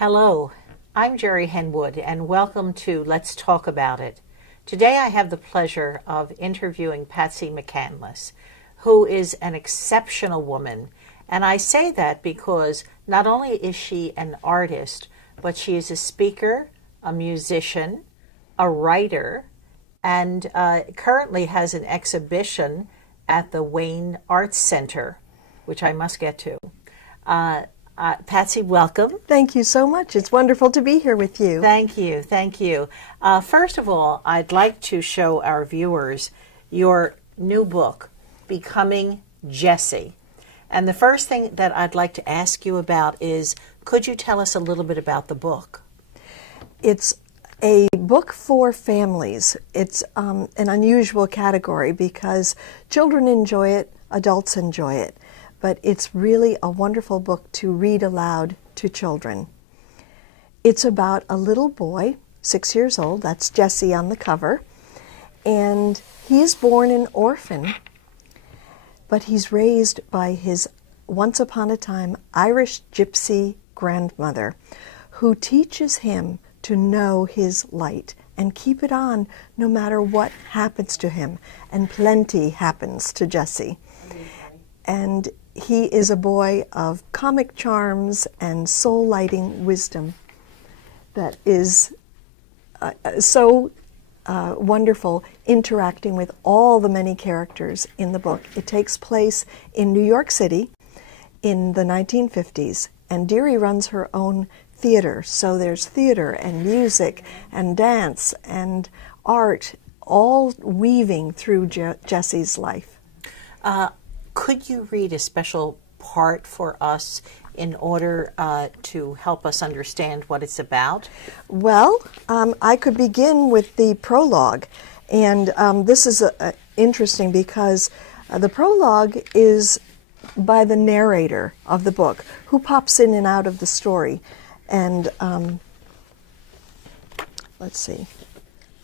Hello, I'm Gerry Henwood, and welcome to Let's Talk About It. Today I have the pleasure of interviewing Patsie McCandeless, who is an exceptional woman. And I say that because not only is she an artist, but she is a speaker, a musician, a writer, and currently has an exhibition at the Wayne Arts Center, which I must get to. Patsie, welcome. Thank you so much. It's wonderful to be here with you. Thank you. Thank you. First of all, I'd like to show our viewers your new book, Becoming Jessie. And the first thing that I'd like to ask you about is, could you tell us a little bit about the book? It's a book for families. It's an unusual category because children enjoy it, adults enjoy it. But it's really a wonderful book to read aloud to children. It's about a little boy, 6 years old, that's Jesse on the cover, and he's born an orphan, but he's raised by his once upon a time Irish gypsy grandmother who teaches him to know his light and keep it on no matter what happens to him, and plenty happens to Jesse. And he is a boy of comic charms and soul-lighting wisdom that is so wonderful, interacting with all the many characters in the book. It takes place in New York City in the 1950s, and Deary runs her own theater, so there's theater and music and dance and art all weaving through Jesse's life. Could you read a special part for us in order to help us understand what it's about? Well, I could begin with the prologue. And this is interesting because the prologue is by the narrator of the book, who pops in and out of the story. And let's see.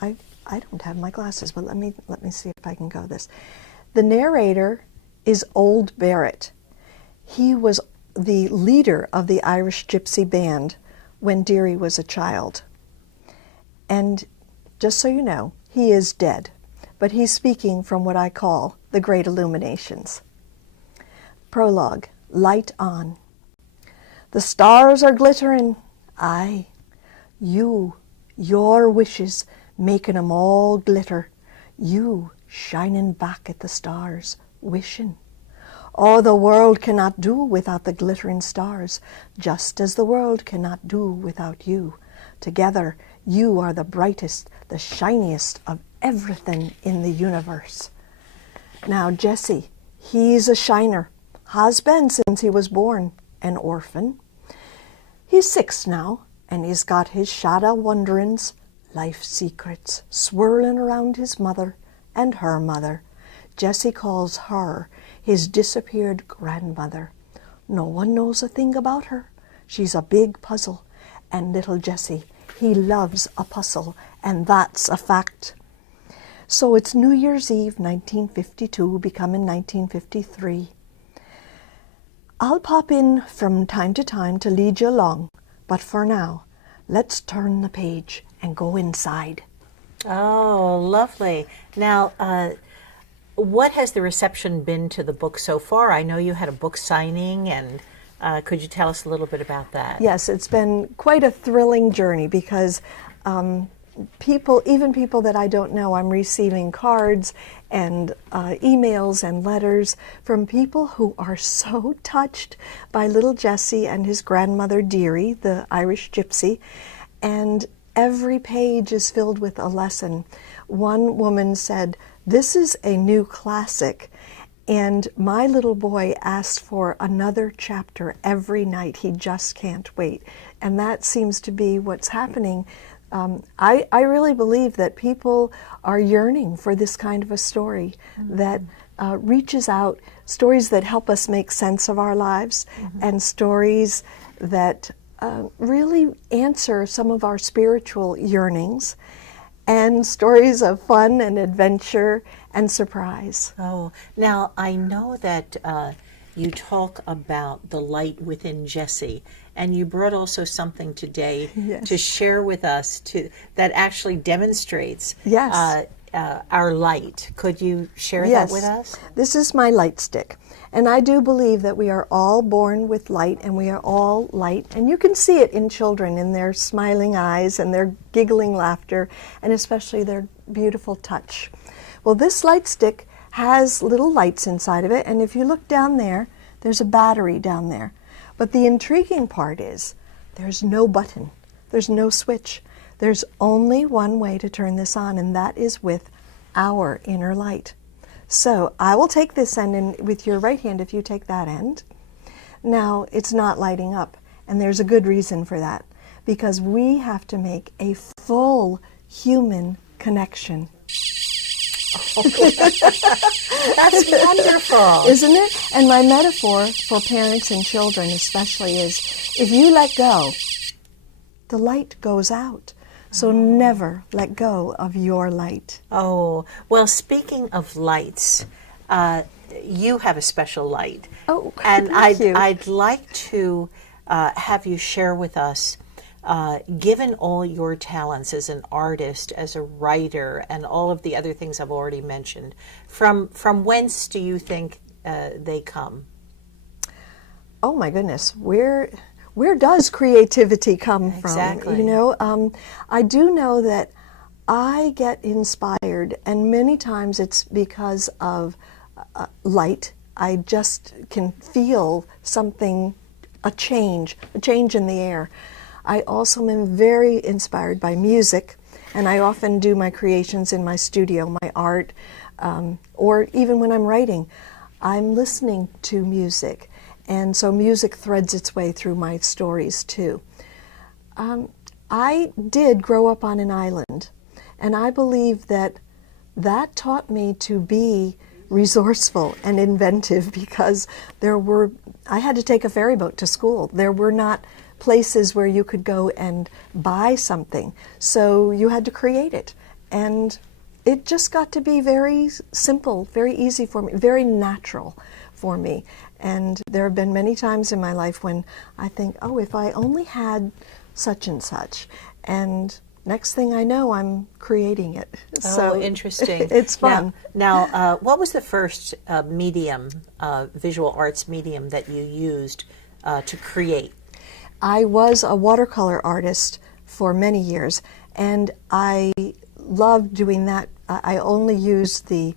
I don't have my glasses, but let me see if I can go this. The narrator is Old Barrett. He was the leader of the Irish Gypsy Band when Deary was a child. And just so you know, he is dead, but he's speaking from what I call the Great Illuminations. Prologue, light on. The stars are glittering, aye, your wishes making 'em all glitter, you shining back at the stars, wishing. Oh, the world cannot do without the glittering stars, just as the world cannot do without you. Together, you are the brightest, the shiniest of everything in the universe. Now, Jesse, he's a shiner, has been since he was born, an orphan. He's 6 now, and he's got his shadow wonderings, life secrets, swirling around his mother and her mother. Jesse calls her his disappeared grandmother. No one knows a thing about her. She's a big puzzle, and little Jesse, he loves a puzzle, and that's a fact. So it's New Year's Eve, 1952, becoming 1953. I'll pop in from time to time to lead you along, but for now, let's turn the page and go inside. Oh, lovely. Now, what has the reception been to the book so far? I know you had a book signing, and could you tell us a little bit about that? Yes, it's been quite a thrilling journey because even people that I don't know, I'm receiving cards and emails and letters from people who are so touched by little Jesse and his grandmother Deary, the Irish gypsy, and every page is filled with a lesson. One woman said, "This is a new classic, and my little boy asked for another chapter every night. He just can't wait." And that seems to be what's happening. I really believe that people are yearning for this kind of a story that reaches out, stories that help us make sense of our lives, and stories that really answer some of our spiritual yearnings, and stories of fun and adventure and surprise. Oh, now I know that you talk about the light within Jesse, and you brought also something today Yes. to share with us that actually demonstrates Yes. our light. Could you share Yes. that with us? This is my light stick. And I do believe that we are all born with light, and we are all light. And you can see it in children, in their smiling eyes and their giggling laughter, and especially their beautiful touch. Well, this light stick has little lights inside of it, and if you look down there, there's a battery down there. But the intriguing part is there's no button. There's no switch. There's only one way to turn this on, and that is with our inner light. So I will take this end, and with your right hand, if you take that end, now it's not lighting up. And there's a good reason for that, because we have to make a full human connection. That's wonderful. Isn't it? And my metaphor for parents and children especially is, if you let go, the light goes out. So never let go of your light. Oh, well, speaking of lights, you have a special light. Oh, and thank you. I'd like to have you share with us, given all your talents as an artist, as a writer, and all of the other things I've already mentioned, from whence do you think they come? Oh my goodness, where does creativity come from? Exactly. You know, I do know that I get inspired, and many times it's because of light. I just can feel something, a change in the air. I also am very inspired by music, and I often do my creations in my studio, my art, or even when I'm writing, I'm listening to music. And so music threads its way through my stories too. I did grow up on an island, and I believe that taught me to be resourceful and inventive, because I had to take a ferry boat to school. There were not places where you could go and buy something, so you had to create it. And it just got to be very simple, very easy for me, very natural for me. And there have been many times in my life when I think, oh, if I only had such and such. And next thing I know, I'm creating it. Oh, so interesting. It's fun. Now, what was the first medium, visual arts medium that you used to create? I was a watercolor artist for many years, and I loved doing that. I only used the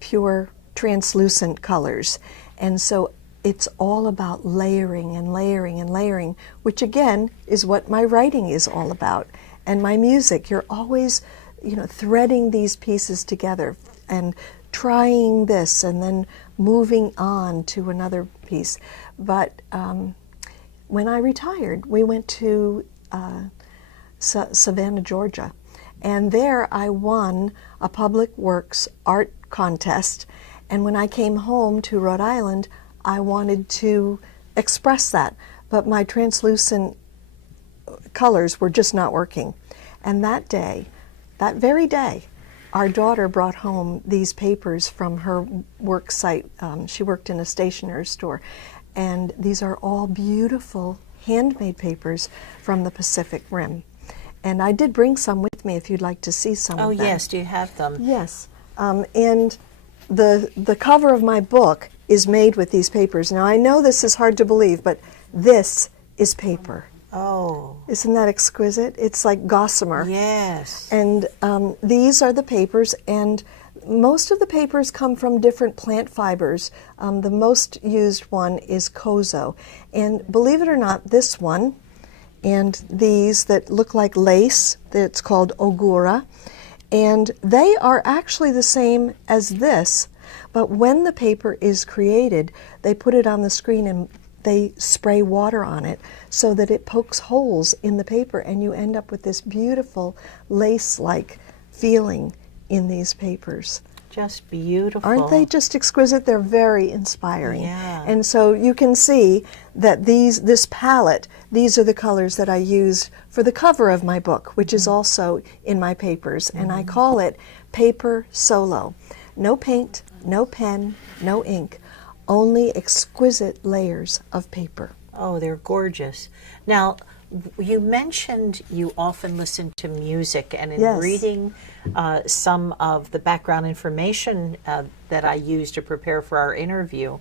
pure translucent colors. And so it's all about layering and layering and layering, which again is what my writing is all about. And my music, you're always, threading these pieces together and trying this and then moving on to another piece. But when I retired, we went to Savannah, Georgia. And there I won a public works art contest. And when I came home to Rhode Island, I wanted to express that, but my translucent colors were just not working. And that very day, our daughter brought home these papers from her work site. She worked in a stationery store. And these are all beautiful handmade papers from the Pacific Rim. And I did bring some with me if you'd like to see some of them. Oh, yes. Do you have them? Yes. And the cover of my book is made with these papers. Now, I know this is hard to believe, but this is paper. Oh. Isn't that exquisite? It's like gossamer. Yes. And these are the papers, and most of the papers come from different plant fibers. The most used one is kozo. And believe it or not, this one and these that look like lace, that's called ogura, and they are actually the same as this, but when the paper is created, they put it on the screen and they spray water on it so that it pokes holes in the paper, and you end up with this beautiful lace-like feeling in these papers. Just beautiful. Aren't they just exquisite? They're very inspiring. Yeah. And so you can see that this palette, these are the colors that I used for the cover of my book, which is also in my papers. And I call it Paper Solo. No paint, no pen, no ink, only exquisite layers of paper. Oh, they're gorgeous. Now, you mentioned you often listen to music, and in Yes. reading some of the background information that I used to prepare for our interview,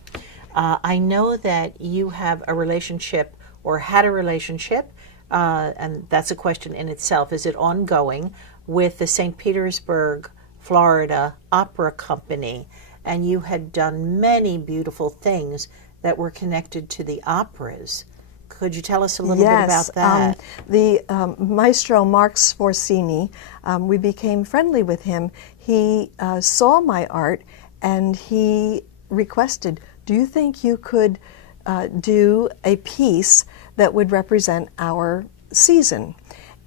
I know that you have a relationship or had a relationship, and that's a question in itself. Is it ongoing with the St. Petersburg, Florida Opera Company? And you had done many beautiful things that were connected to the operas. Could you tell us a little bit about that? The maestro Mark Sforzini, we became friendly with him. He saw my art and he requested, do you think you could do a piece that would represent our season?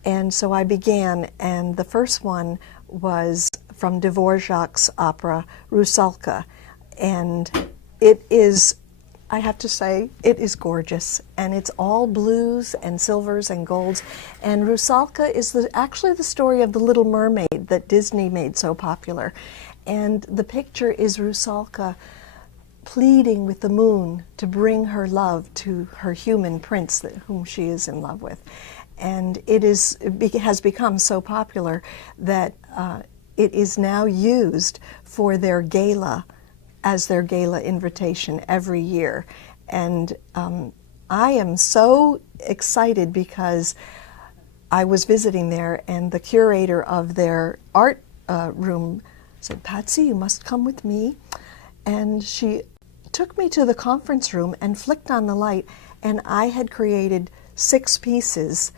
And so I began, and the first one was from Dvorak's opera, Rusalka. And it is, I have to say, it is gorgeous, and it's all blues and silvers and golds. And Rusalka is actually the story of the Little Mermaid that Disney made so popular. And the picture is Rusalka pleading with the moon to bring her love to her human prince whom she is in love with. And it has become so popular that it is now used for their gala, as their gala invitation every year. And I am so excited because I was visiting there, and the curator of their art room said, Patsie, you must come with me. And she took me to the conference room and flicked on the light, and I had created 6 pieces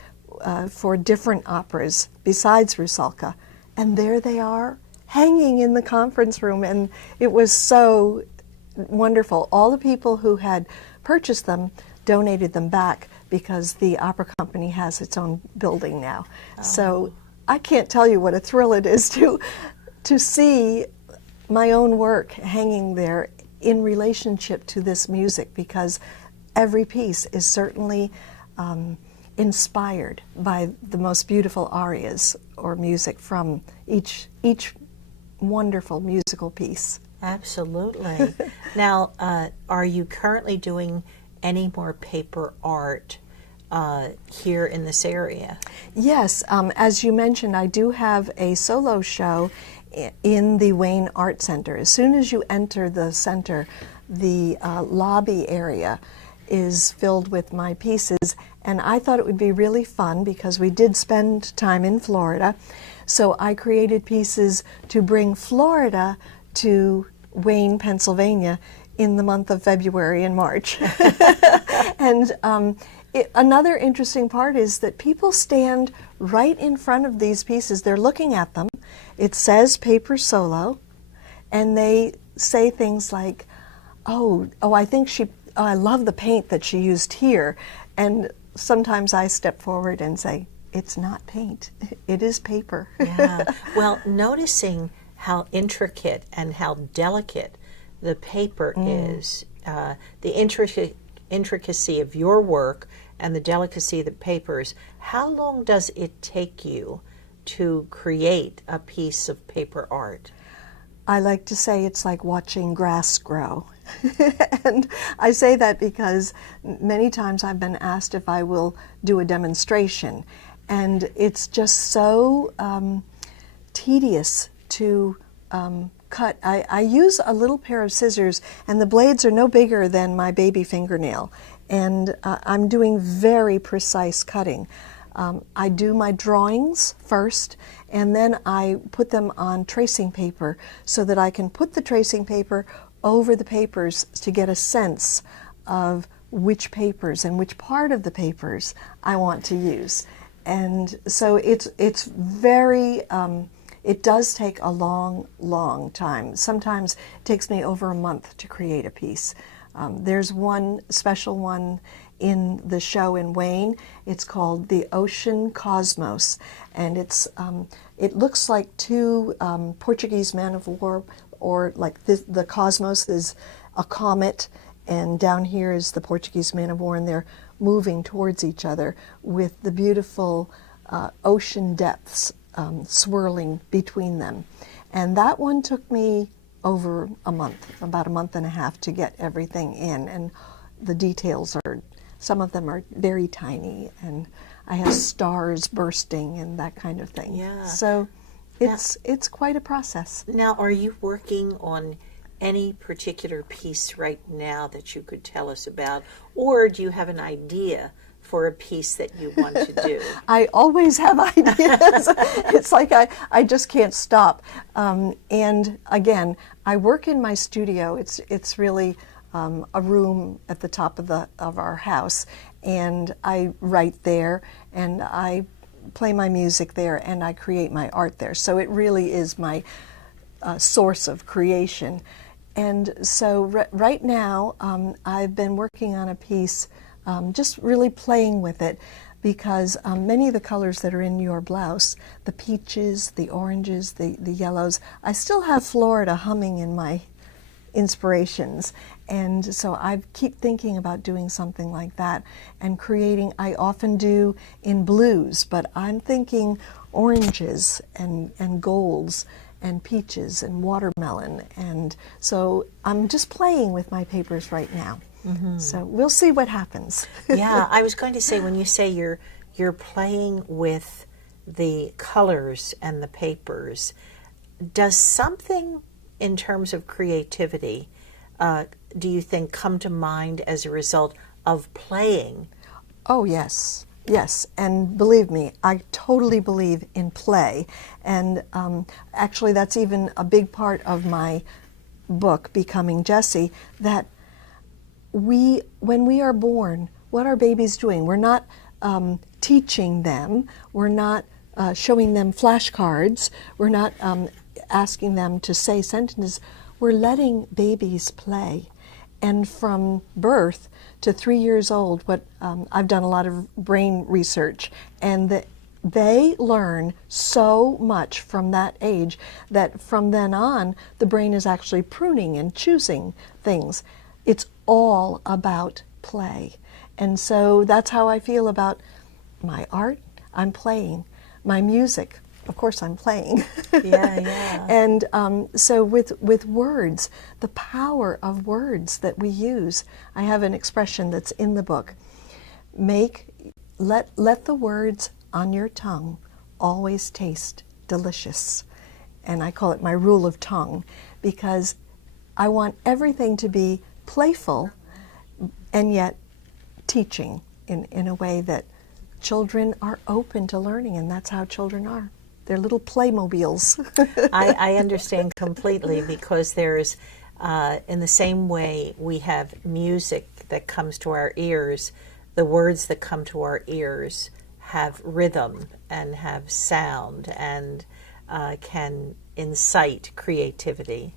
for different operas besides Rusalka. And there they are, hanging in the conference room, and it was so wonderful. All the people who had purchased them donated them back because the opera company has its own building now. Oh. So I can't tell you what a thrill it is to see my own work hanging there in relationship to this music, because every piece is certainly inspired by the most beautiful arias or music from each wonderful musical piece. Absolutely. Now, are you currently doing any more paper art here in this area? Yes, as you mentioned, I do have a solo show in the Wayne Art Center. As soon as you enter the center, the lobby area is filled with my pieces, and I thought it would be really fun because we did spend time in Florida. So I created pieces to bring Florida to Wayne, Pennsylvania in the month of February and March. And another interesting part is that people stand right in front of these pieces. They're looking at them. It says paper solo, and they say things like, oh, I love the paint that she used here. And sometimes I step forward and say, it's not paint, it is paper. Yeah. Well, noticing how intricate and how delicate the paper is, the intricacy of your work and the delicacy of the papers, how long does it take you to create a piece of paper art? I like to say it's like watching grass grow. And I say that because many times I've been asked if I will do a demonstration, and it's just so tedious to cut. I use a little pair of scissors, and the blades are no bigger than my baby fingernail, and I'm doing very precise cutting. I do my drawings first, and then I put them on tracing paper so that I can put the tracing paper over the papers to get a sense of which papers and which part of the papers I want to use. And so it's very, it does take a long time. Sometimes it takes me over a month to create a piece. There's one special one in the show in Wayne. It's called The Ocean Cosmos, and it looks like 2 Portuguese men of war, or like the cosmos is a comet, and down here is the Portuguese man of war, and they're moving towards each other with the beautiful ocean depths swirling between them. And that one took me over a month, about a month and a half, to get everything in, and the details are some of them are very tiny, and I have stars bursting and that kind of thing. Yeah. So it's quite a process. Now, are you working on any particular piece right now that you could tell us about, or do you have an idea for a piece that you want to do? I always have ideas. It's like I just can't stop. And again, I work in my studio. It's really a room at the top of our house, and I write there, and I play my music there, and I create my art there. So it really is my source of creation. And so right now, I've been working on a piece, just really playing with it, because many of the colors that are in your blouse, the peaches, the oranges, the yellows, I still have Florida humming in my inspirations. And so I keep thinking about doing something like that and creating. I often do in blues, but I'm thinking oranges and golds and peaches and watermelon. And so I'm just playing with my papers right now. Mm-hmm. So we'll see what happens. Yeah, I was going to say, when you say you're playing with the colors and the papers, does something in terms of creativity, do you think, come to mind as a result of playing? Oh, yes. Yes, and believe me, I totally believe in play. And actually, that's even a big part of my book, Becoming Jessie, that when we are born, what are babies doing? We're not teaching them. We're not showing them flashcards. We're not asking them to say sentences. We're letting babies play. And from birth to 3 years old, I've done a lot of brain research, and they learn so much from that age that from then on, the brain is actually pruning and choosing things. It's all about play. And so that's how I feel about my art. I'm playing. My music, of course I'm playing. Yeah, yeah. And so with words, the power of words that we use, I have an expression that's in the book. Let the words on your tongue always taste delicious. And I call it my rule of tongue, because I want everything to be playful and yet teaching in a way that children are open to learning, and that's how children are. They're little playmobiles. I understand completely, because there's, in the same way we have music that comes to our ears, the words that come to our ears have rhythm and have sound and can incite creativity.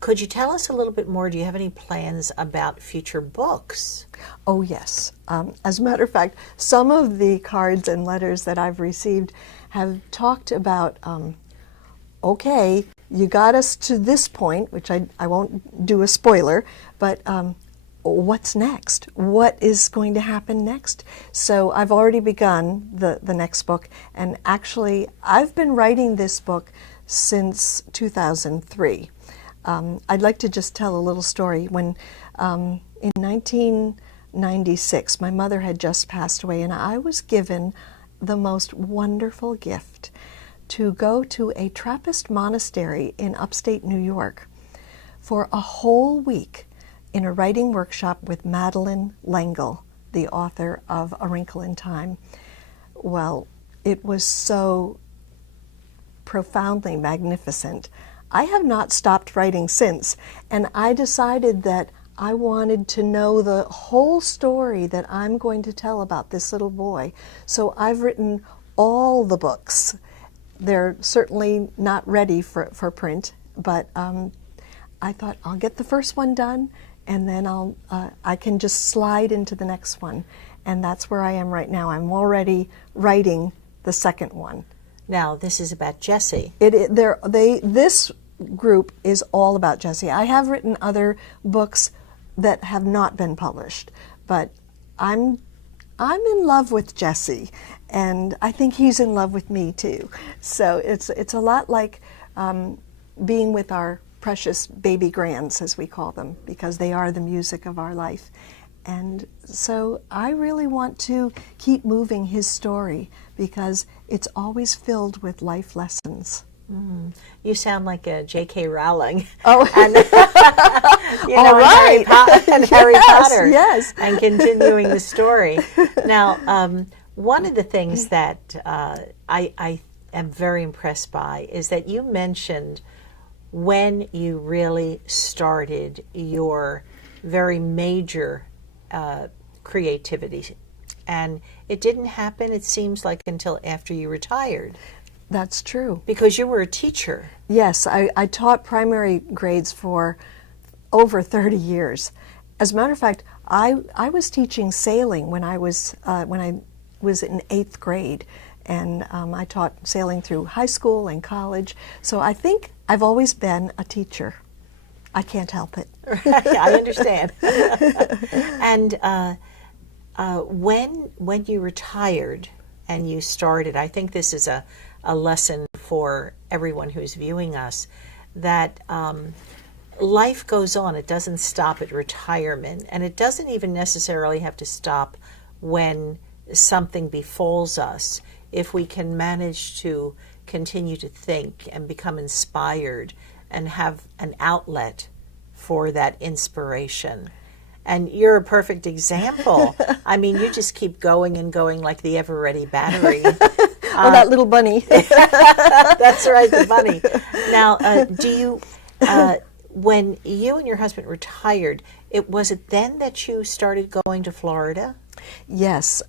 Could you tell us a little bit more? Do you have any plans about future books? Oh, yes. As a matter of fact, some of the cards and letters that I've received have talked about, okay, you got us to this point, which I won't do a spoiler, but what's next? What is going to happen next? So I've already begun the next book, and actually I've been writing this book since 2003. I'd like to just tell a little story. When in 1996, my mother had just passed away, and I was given the most wonderful gift to go to a Trappist monastery in upstate New York for a whole week in a writing workshop with Madeleine L'Engle, the author of A Wrinkle in Time. Well, it was so profoundly magnificent. I have not stopped writing since, and I decided that I wanted to know the whole story that I'm going to tell about this little boy. So I've written all the books. They're certainly not ready for print, but I thought I'll get the first one done, and then I can just slide into the next one. And that's where I am right now. I'm already writing the second one. Now, this is about Jessie. This group is all about Jessie. I have written other books that have not been published, but I'm in love with Jessie, and I think he's in love with me too. So it's a lot like being with our precious baby grands, as we call them, because they are the music of our life. And so I really want to keep moving his story because it's always filled with life lessons. You sound like a J.K. Rowling. Oh, and, all right. Harry Potter. Yes. And continuing the story. Now, one of the things that I am very impressed by is that you mentioned when you really started your very major creativity. And it didn't happen, it seems like, until after you retired. That's true. Because you were a teacher. Yes, I taught primary grades for over 30 years. As a matter of fact, I was teaching sailing when I was in 8th grade, and I taught sailing through high school and college. So I think I've always been a teacher. I can't help it. I understand. And when you retired and you started, I think this is a lesson for everyone who's viewing us, that life goes on. It doesn't stop at retirement, and it doesn't even necessarily have to stop when something befalls us. If we can manage to continue to think and become inspired and have an outlet for that inspiration. And you're a perfect example. I mean, you just keep going and going like the ever-ready battery. Oh, that little bunny. That's right, the bunny. Now, do you, when you and your husband retired, was it then that you started going to Florida? Yes.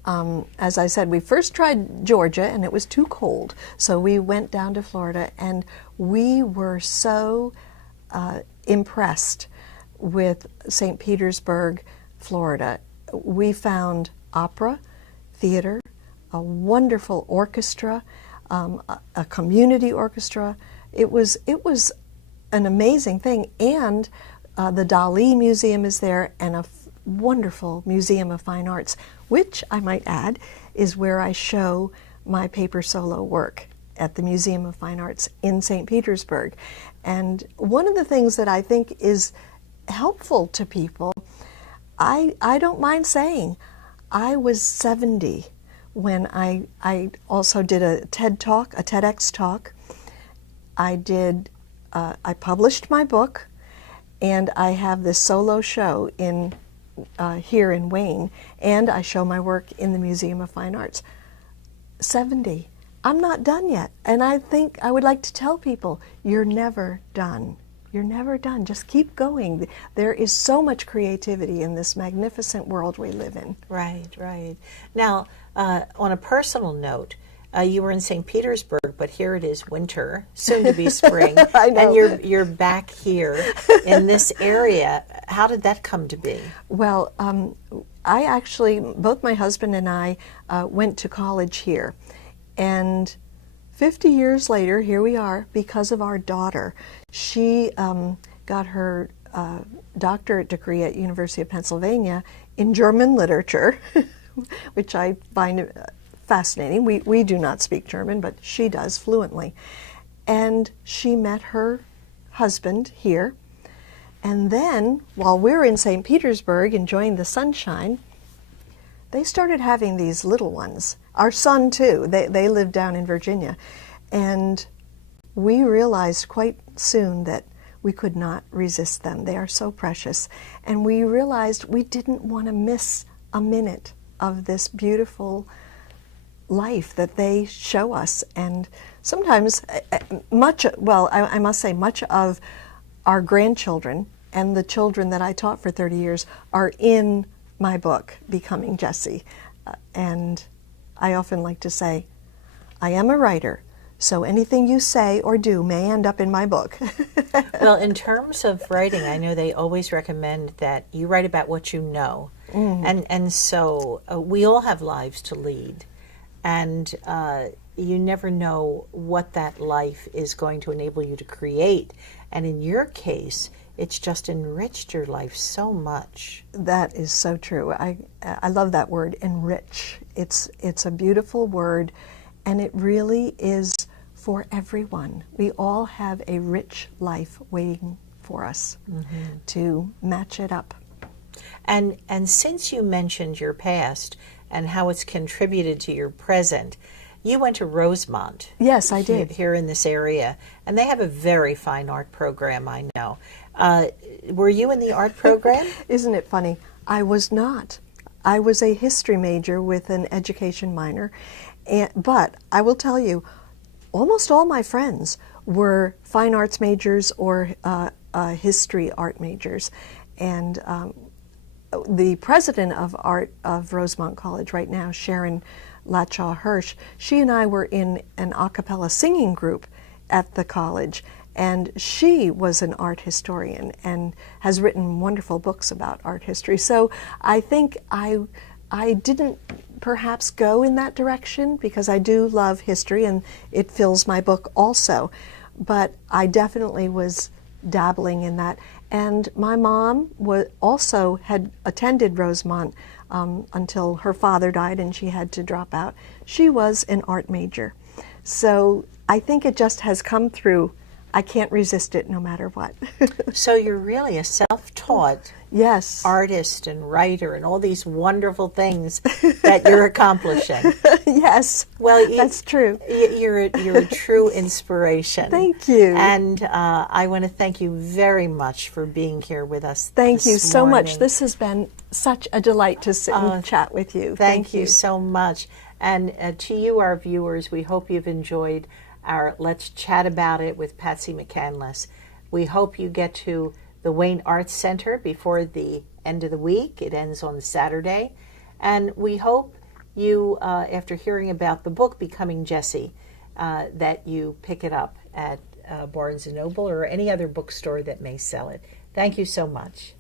As I said, we first tried Georgia, and it was too cold. So we went down to Florida, and we were so impressed with St. Petersburg, Florida. We found opera, theater, a wonderful orchestra, a community orchestra. It was an amazing thing, and the Dali Museum is there, and a wonderful Museum of Fine Arts, which I might add is where I show my paper solo work at the Museum of Fine Arts in St. Petersburg. And one of the things that I think is helpful to people, I don't mind saying, I was 70 when I also did a TED Talk, a TEDx talk. I published my book, and I have this solo show here in Wayne, and I show my work in the Museum of Fine Arts. 70. I'm not done yet, and I think I would like to tell people, you're never done. You're never done. Just keep going. There is so much creativity in this magnificent world we live in. Right, right. Now, on a personal note, you were in St. Petersburg, but here it is winter, soon to be spring. I know. And you're back here in this area. How did that come to be? Well, I actually, both my husband and I went to college here. And 50 years later, here we are because of our daughter. She got her doctorate degree at University of Pennsylvania in German literature, which I find fascinating. We do not speak German, but she does fluently. And she met her husband here. And then, while we're in St. Petersburg enjoying the sunshine, they started having these little ones. Our son, too. They lived down in Virginia. And we realized quite soon that we could not resist them. They are so precious. And we realized we didn't want to miss a minute of this beautiful life that they show us. And sometimes I must say much of our grandchildren and the children that I taught for 30 years are in my book, Becoming Jessie. And I often like to say, I am a writer, so anything you say or do may end up in my book. Well, in terms of writing, I know they always recommend that you write about what you know. And so we all have lives to lead. And you never know what that life is going to enable you to create. And in your case, it's just enriched your life so much. That is so true. I love that word, enrich. It's a beautiful word, and it really is for everyone. We all have a rich life waiting for us to match it up. And since you mentioned your past and how it's contributed to your present, you went to Rosemont. Yes, I did. Here in this area. And they have a very fine art program, I know. Were you in the art program? Isn't it funny? I was not. I was a history major with an education minor. But I will tell you, almost all my friends were fine arts majors or history art majors. And the president of art of Rosemont College right now, Sharon Lachaw Hirsch, she and I were in an a cappella singing group at the college, and she was an art historian and has written wonderful books about art history. So I think I didn't perhaps go in that direction because I do love history and it fills my book also, but I definitely was dabbling in that. And my mom also had attended Rosemont until her father died and she had to drop out. She was an art major. So I think it just has come through. I can't resist it no matter what. So you're really a self-taught yes. artist and writer and all these wonderful things that you're accomplishing. Yes, well, that's true. You're a true inspiration. Thank you. And I want to thank you very much for being here with us. Thank you so morning. much. This has been such a delight to sit and chat with you. Thank you so much. And to you, our viewers, we hope you've enjoyed our Let's Chat About It with Patsie McCandeless. We hope you get to the Wayne Arts Center before the end of the week. It ends on Saturday. And we hope you, after hearing about the book Becoming Jessie, that you pick it up at Barnes & Noble or any other bookstore that may sell it. Thank you so much.